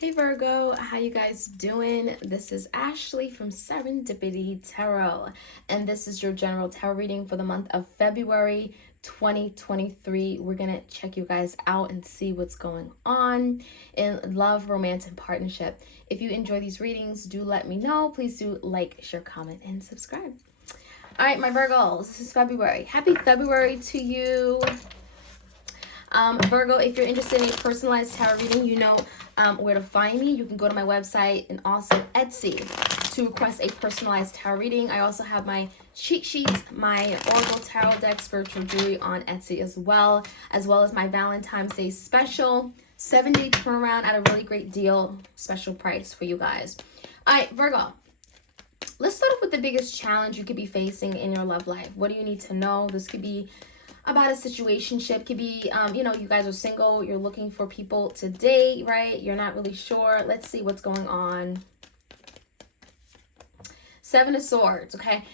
Hey Virgo, how you guys doing? This is Ashley from Serendipity Tarot, and this is your general tarot reading for the month of February 2023. We're gonna check you guys out and see what's going on in love, romance, and partnership. If you enjoy these readings, do let me know. Please do like, share, comment, and subscribe. All right, my Virgos, this is February. Happy February to you. Virgo, if you're interested in a personalized tarot reading, you know where to find me. You can go to my website and also Etsy to request a personalized tarot reading. I also have my cheat sheets, my Oracle Tarot deck, spiritual jewelry on Etsy as well as my Valentine's Day special 7-day turnaround at a really great deal, special price for you guys. All right, Virgo. Let's start off with the biggest challenge you could be facing in your love life. What do you need to know? This could be about a situationship. Could be, you guys are single. You're looking for people to date, right? You're not really sure. Let's see what's going on. 7 of Swords, okay?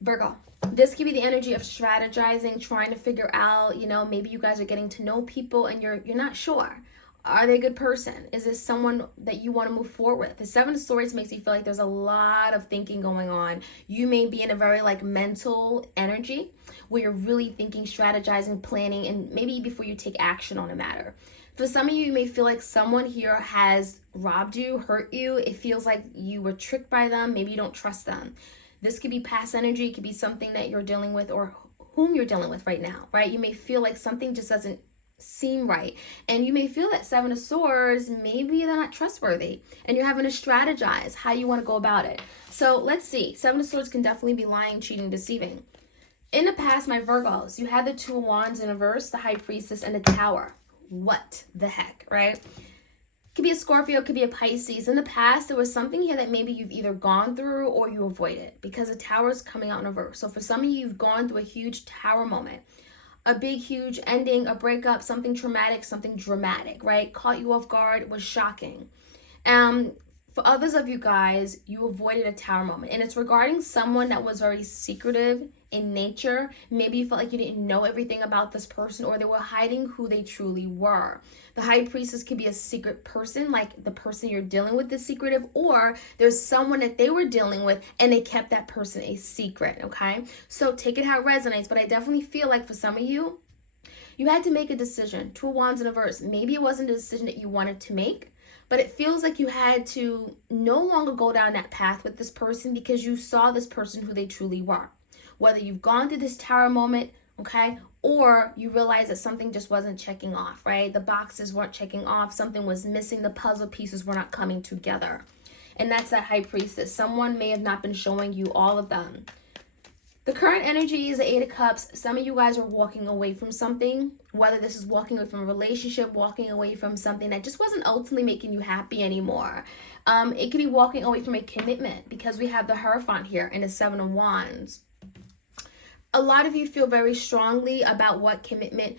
Virgo, this could be the energy of strategizing, trying to figure out, maybe you guys are getting to know people and you're not sure. Are they a good person? Is this someone that you want to move forward with? The 7 of Swords makes you feel like there's a lot of thinking going on. You may be in a very mental energy where you're really thinking, strategizing, planning, and maybe before you take action on a matter. For some of you, you may feel like someone here has robbed you, hurt you. It feels like you were tricked by them. Maybe you don't trust them. This could be past energy. It could be something that you're dealing with or whom you're dealing with right now, right? You may feel like something just doesn't seem right, and you may feel that 7 of Swords, maybe they're not trustworthy, and you're having to strategize how you want to go about it. So let's see. 7 of Swords can definitely be lying, cheating, deceiving. In the past, my Virgos, you had the 2 of Wands in reverse, the High Priestess, and the Tower. What the heck, right? Could be a Scorpio, could be a Pisces. In the past, there was something here that maybe you've either gone through or you avoided, because the Tower is coming out in reverse. So for some of you, you've gone through a huge Tower moment, a big, huge ending, a breakup, something traumatic, something dramatic, right? Caught you off guard, was shocking. For others of you guys, you avoided a Tower moment, and it's regarding someone that was very secretive in nature. Maybe you felt like you didn't know everything about this person, or they were hiding who they truly were. The High Priestess could be a secret person, like the person you're dealing with is secretive, or there's someone that they were dealing with and they kept that person a secret, okay? So take it how it resonates, but I definitely feel like for some of you, you had to make a decision. 2 of Wands in reverse. Maybe it wasn't a decision that you wanted to make, but it feels like you had to no longer go down that path with this person because you saw this person who they truly were. Whether you've gone through this Tower moment, okay, or you realize that something just wasn't checking off, right? The boxes weren't checking off. Something was missing. The puzzle pieces were not coming together. And that's that High Priestess. Someone may have not been showing you all of them. The current energy is the 8 of Cups. Some of you guys are walking away from something, whether this is walking away from a relationship, walking away from something that just wasn't ultimately making you happy anymore. It could be walking away from a commitment, because we have the Hierophant here and the 7 of Wands. A lot of you feel very strongly about what commitment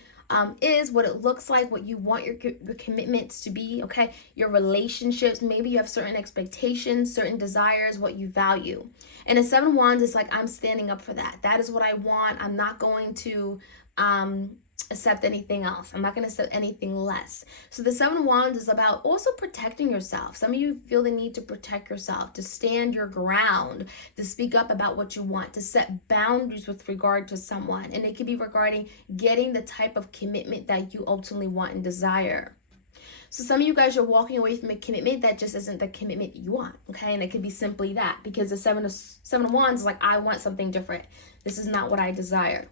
is, what it looks like, what you want your commitments to be, okay? Your relationships, maybe you have certain expectations, certain desires, what you value. And the 7 of Wands is like, I'm standing up for that. That is what I want. I'm not going to accept anything else. I'm not going to accept anything less. So the 7 of Wands is about also protecting yourself. Some of you feel the need to protect yourself, to stand your ground, to speak up about what you want, to set boundaries with regard to someone. And it could be regarding getting the type of commitment that you ultimately want and desire. So some of you guys are walking away from a commitment that just isn't the commitment you want, okay? And it could be simply that, because the 7 of Wands is like, I want something different. This is not what I desire.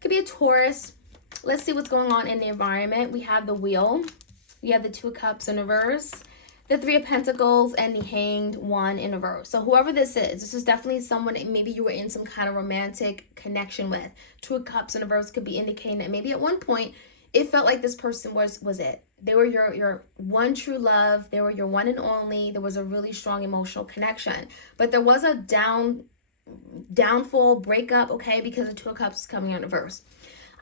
Could be a Taurus. Let's see what's going on in the environment. We have the Wheel. We have the 2 of Cups in reverse, the 3 of Pentacles, and the Hanged One in reverse. So whoever this is definitely someone that maybe you were in some kind of romantic connection with. 2 of Cups in reverse could be indicating that maybe at one point it felt like this person was it. They were your one true love. They were your one and only. There was a really strong emotional connection. But there was a downfall, breakup, okay, because the 2 of Cups is coming out in reverse.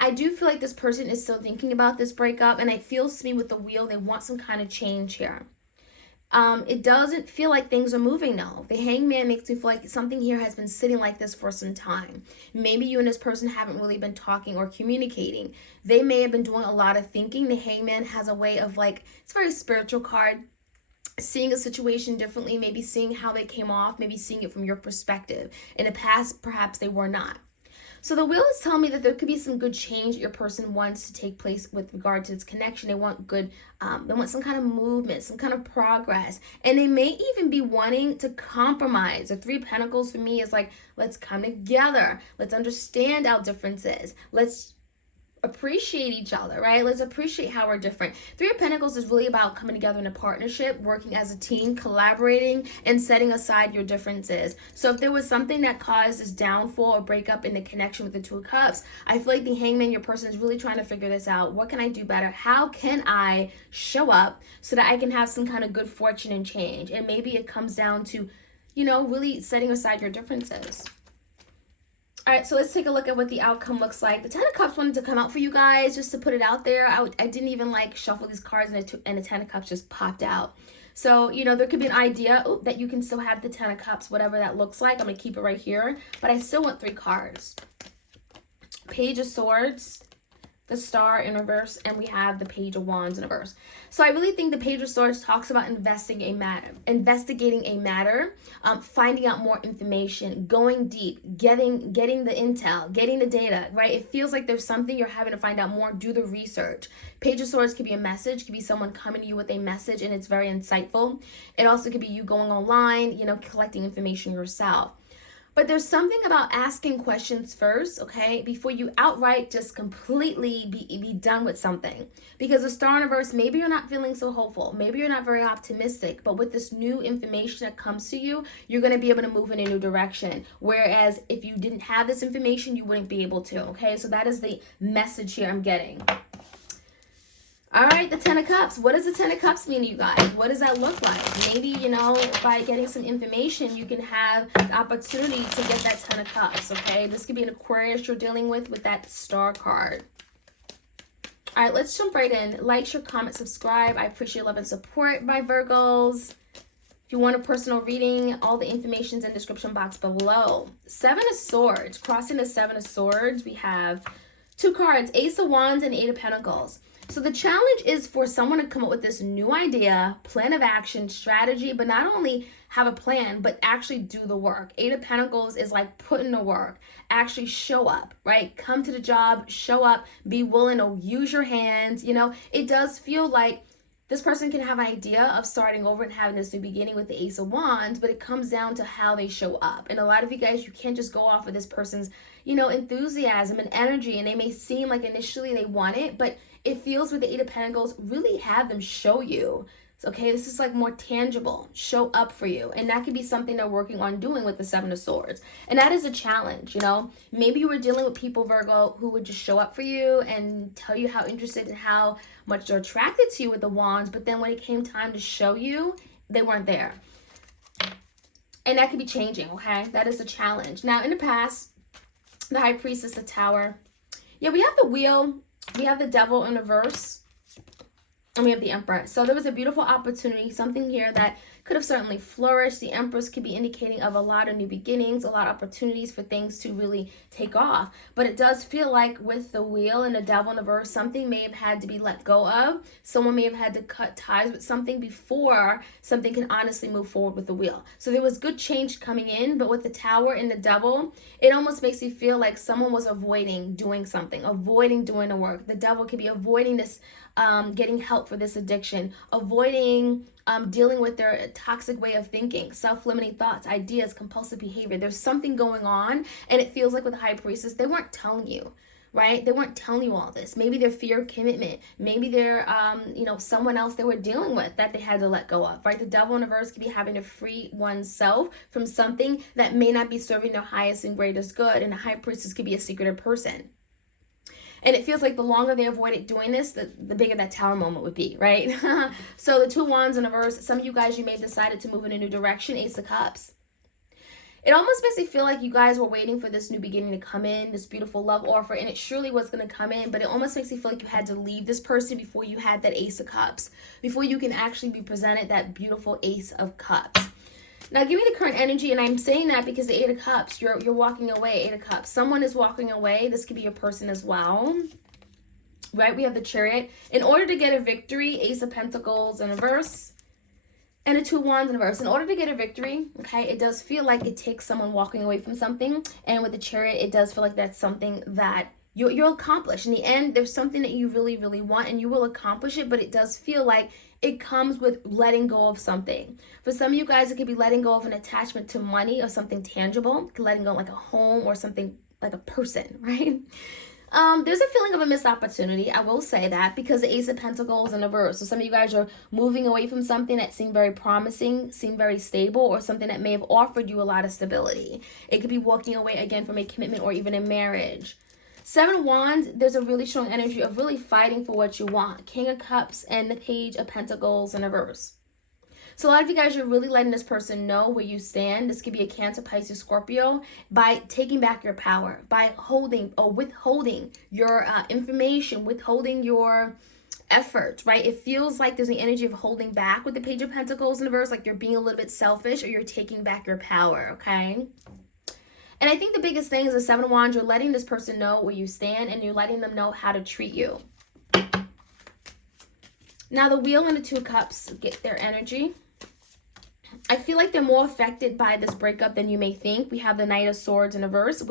I do feel like this person is still thinking about this breakup, and it feels to me with the Wheel, they want some kind of change here. It doesn't feel like things are moving now. The Hangman makes me feel like something here has been sitting like this for some time. Maybe you and this person haven't really been talking or communicating. They may have been doing a lot of thinking. The Hangman has a way of it's a very spiritual card. seeing a situation differently, maybe seeing how they came off, maybe seeing it from your perspective. In the past, perhaps they were not. So the wheel is telling me that there could be some good change that your person wants to take place with regard to this connection. They want good, they want some kind of movement, some kind of progress. And they may even be wanting to compromise. The Three of Pentacles for me is like, let's come together. Let's understand our differences. Let's appreciate each other, right? Let's appreciate how we're different. Three of Pentacles is really about coming together in a partnership, working as a team, collaborating, and setting aside your differences. So if there was something that caused this downfall or breakup in the connection with the Two of Cups, I feel like the Hangman, your person, is really trying to figure this out. What can I do better? How can I show up so that I can have some kind of good fortune and change? And maybe it comes down to, you know, really setting aside your differences. All right, so let's take a look at what the outcome looks like. The Ten of Cups wanted to come out for you guys, just to put it out there. I didn't even like shuffle these cards, and the Ten of Cups just popped out. So, you know, there could be an idea that you can still have the Ten of Cups, whatever that looks like. I'm going to keep it right here, but I still want 3 cards. Page of Swords, the Star in reverse, and we have the Page of Wands in reverse. So I really think the Page of Swords talks about investigating a matter, finding out more information, going deep, getting the intel, getting the data, right? It feels like there's something you're having to find out more, do the research. Page of Swords could be a message, could be someone coming to you with a message, and it's very insightful. It also could be you going online, you know, collecting information yourself. But there's something about asking questions first, okay, before you outright just completely be done with something. Because the Star in reverse, maybe you're not feeling so hopeful. Maybe you're not very optimistic. But with this new information that comes to you, you're going to be able to move in a new direction. Whereas if you didn't have this information, you wouldn't be able to, okay? So that is the message here I'm getting. All right, the Ten of Cups. What does the Ten of Cups mean to you guys? What does that look like? Maybe, you know, by getting some information, you can have the opportunity to get that Ten of Cups, okay? This could be an Aquarius you're dealing with that Star card. All right, let's jump right in. Like, share, comment, subscribe. I appreciate love and support, my Virgos. If you want a personal reading, all the information's in the description box below. 7 of Swords. Crossing the 7 of Swords, we have 2 cards, Ace of Wands and 8 of Pentacles. So the challenge is for someone to come up with this new idea, plan of action, strategy, but not only have a plan, but actually do the work. 8 of Pentacles is like put in the work, actually show up, right? Come to the job, show up, be willing to use your hands. You know, it does feel like this person can have an idea of starting over and having this new beginning with the Ace of Wands, but it comes down to how they show up. And a lot of you guys, you can't just go off of this person's, you know, enthusiasm and energy, and they may seem like initially they want it, but it feels with the 8 of Pentacles, really have them show you. Okay, this is like more tangible, show up for you. And that could be something they're working on doing with the 7 of Swords. And that is a challenge, you know. Maybe you were dealing with people, Virgo, who would just show up for you and tell you how interested and how much they're attracted to you with the Wands. But then when it came time to show you, they weren't there. And that could be changing, okay? That is a challenge. Now, in the past, the High Priestess, the Tower. Yeah, we have the Wheel. We have the Devil in reverse, and we have the Emperor. So there was a beautiful opportunity, something here that could have certainly flourished. The Empress could be indicating of a lot of new beginnings, a lot of opportunities for things to really take off. But it does feel like with the Wheel and the Devil in reverse, something may have had to be let go of. Someone may have had to cut ties with something before something can honestly move forward with the Wheel. So there was good change coming in, but with the Tower and the Devil, it almost makes you feel like someone was avoiding doing something, avoiding doing the work. The Devil could be avoiding this, getting help for this addiction, avoiding dealing with their toxic way of thinking, self-limiting thoughts, ideas, compulsive behavior. There's something going on, and it feels like with the High Priestess, they weren't telling you, right? They weren't telling you all this. Maybe their fear of commitment, maybe they're, you know, someone else they were dealing with that they had to let go of, right? The Devil in reverse could be having to free oneself from something that may not be serving their highest and greatest good, and the High Priestess could be a secretive person. And it feels like the longer they avoided doing this, the bigger that Tower moment would be, right? So the 2 Wands in reverse, some of you guys, you may have decided to move in a new direction, Ace of Cups. It almost makes me feel like you guys were waiting for this new beginning to come in, this beautiful love offer, and it surely was going to come in, but it almost makes me feel like you had to leave this person before you had that Ace of Cups, before you can actually be presented that beautiful Ace of Cups. Now, give me the current energy, and I'm saying that because the 8 of Cups, you're walking away, 8 of Cups. Someone is walking away. This could be your person as well, right? We have the Chariot. In order to get a victory, Ace of Pentacles in reverse, And a 2 of Wands in reverse. In order to get a victory, okay, it does feel like it takes someone walking away from something. And with the Chariot, it does feel like that's something that you'll accomplish. In the end, there's something that you really, really want and you will accomplish it, but it does feel like it comes with letting go of something. For some of you guys, it could be letting go of an attachment to money or something tangible, letting go like a home or something like a person, right? There's a feeling of a missed opportunity. I will say that because the Ace of Pentacles in reverse. So some of you guys are moving away from something that seemed very promising, seemed very stable, or something that may have offered you a lot of stability. It could be walking away again from a commitment or even a marriage. 7 of Wands, there's a really strong energy of really fighting for what you want. King of Cups and the Page of Pentacles in reverse. So a lot of you guys are really letting this person know where you stand. This could be a Cancer, Pisces, Scorpio, by taking back your power, by holding or withholding your information, withholding your effort, right? It feels like there's the energy of holding back with the Page of Pentacles in reverse, like you're being a little bit selfish or you're taking back your power, okay? And I think the biggest thing is the 7 of Wands, you're letting this person know where you stand and you're letting them know how to treat you. Now the Wheel and the 2 of Cups get their energy. I feel like they're more affected by this breakup than you may think. We have the Knight of Swords in reverse.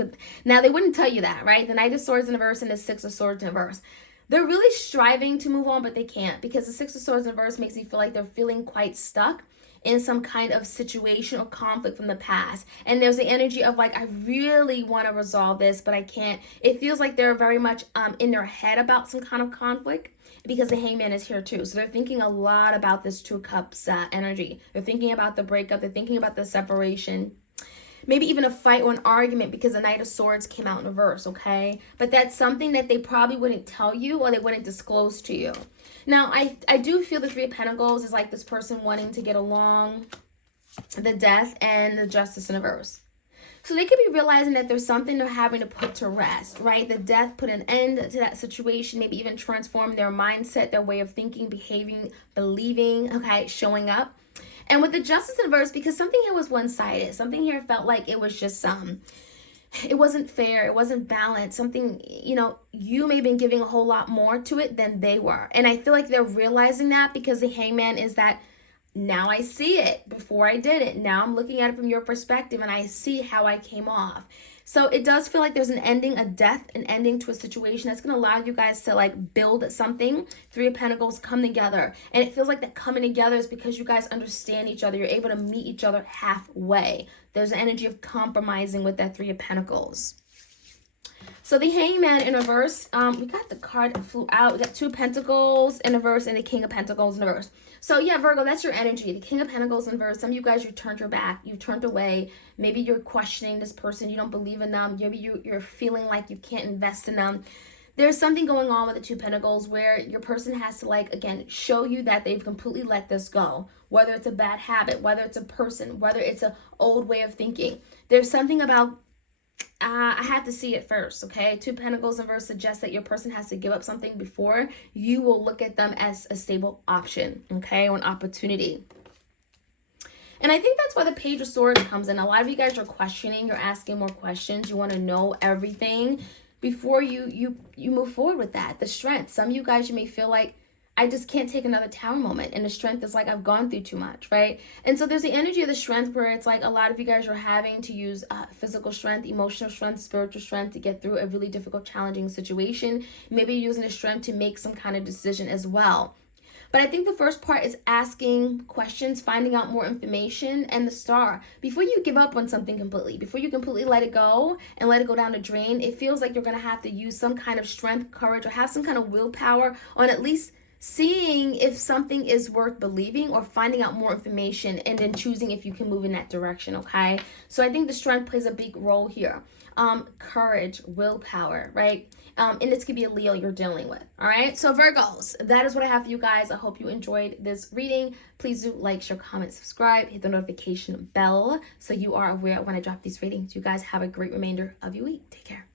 Now, they wouldn't tell you that, right? The Knight of Swords in reverse and the 6 of Swords in reverse. They're really striving to move on, but they can't because the 6 of Swords in reverse makes me feel like they're feeling quite stuck in some kind of situation or conflict from the past. And there's the energy of like, I really want to resolve this, but I can't. It feels like they're very much in their head about some kind of conflict, because the Hangman is here too. So they're thinking a lot about this 2 of Cups energy. They're thinking about the breakup. They're thinking about the separation. Maybe even a fight or an argument because the Knight of Swords came out in reverse, okay? But that's something that they probably wouldn't tell you or they wouldn't disclose to you. Now, I do feel the 3 of Pentacles is like this person wanting to get along, the Death and the Justice in reverse. So they could be realizing that there's something they're having to put to rest, right? The Death put an end to that situation, maybe even transform their mindset, their way of thinking, behaving, believing, okay, showing up. And with the Justice in reverse, because something here was one-sided, something here felt like it was just it wasn't fair, it wasn't balanced, something, you may have been giving a whole lot more to it than they were. And I feel like they're realizing that because the Hangman is that, now I see it. Before I did it. Now I'm looking at it from your perspective and I see how I came off. So it does feel like there's an ending, a death, an ending to a situation that's going to allow you guys to like build something. 3 of Pentacles come together. And it feels like that coming together is because you guys understand each other. You're able to meet each other halfway. There's an energy of compromising with that 3 of Pentacles. So the Hangman in reverse, we got the card that flew out. We got 2 of Pentacles in reverse and the King of Pentacles in reverse. So yeah, Virgo, that's your energy. The King of Pentacles in reverse. Some of you guys, you turned your back. You turned away. Maybe you're questioning this person. You don't believe in them. Maybe you're feeling like you can't invest in them. There's something going on with the 2 Pentacles where your person has to, like, again, show you that they've completely let this go. Whether it's a bad habit, whether it's a person, whether it's an old way of thinking. There's something about I have to see it first, okay? 2 Pentacles in reverse suggests that your person has to give up something before you will look at them as a stable option, okay? Or an opportunity. And I think that's why the Page of Swords comes in. A lot of you guys are questioning. You're asking more questions. You want to know everything before you move forward with that. The Strength. Some of you guys, you may feel like, I just can't take another Tower moment. And the Strength is like, I've gone through too much, right? And so there's the energy of the Strength where it's like a lot of you guys are having to use physical strength, emotional strength, spiritual strength to get through a really difficult, challenging situation. Maybe you're using the strength to make some kind of decision as well. But I think the first part is asking questions, finding out more information, and the Star. Before you give up on something completely, before you completely let it go and let it go down the drain, it feels like you're going to have to use some kind of strength, courage, or have some kind of willpower on at least seeing if something is worth believing or finding out more information and then choosing if you can move in that direction, okay? So I think the Strength plays a big role here. Courage, willpower, right? And this could be a Leo you're dealing with, all right? So Virgos, that is what I have for you guys. I hope you enjoyed this reading. Please do like, share, comment, subscribe, hit the notification bell so you are aware when I drop these readings. You guys have a great remainder of your week. Take care.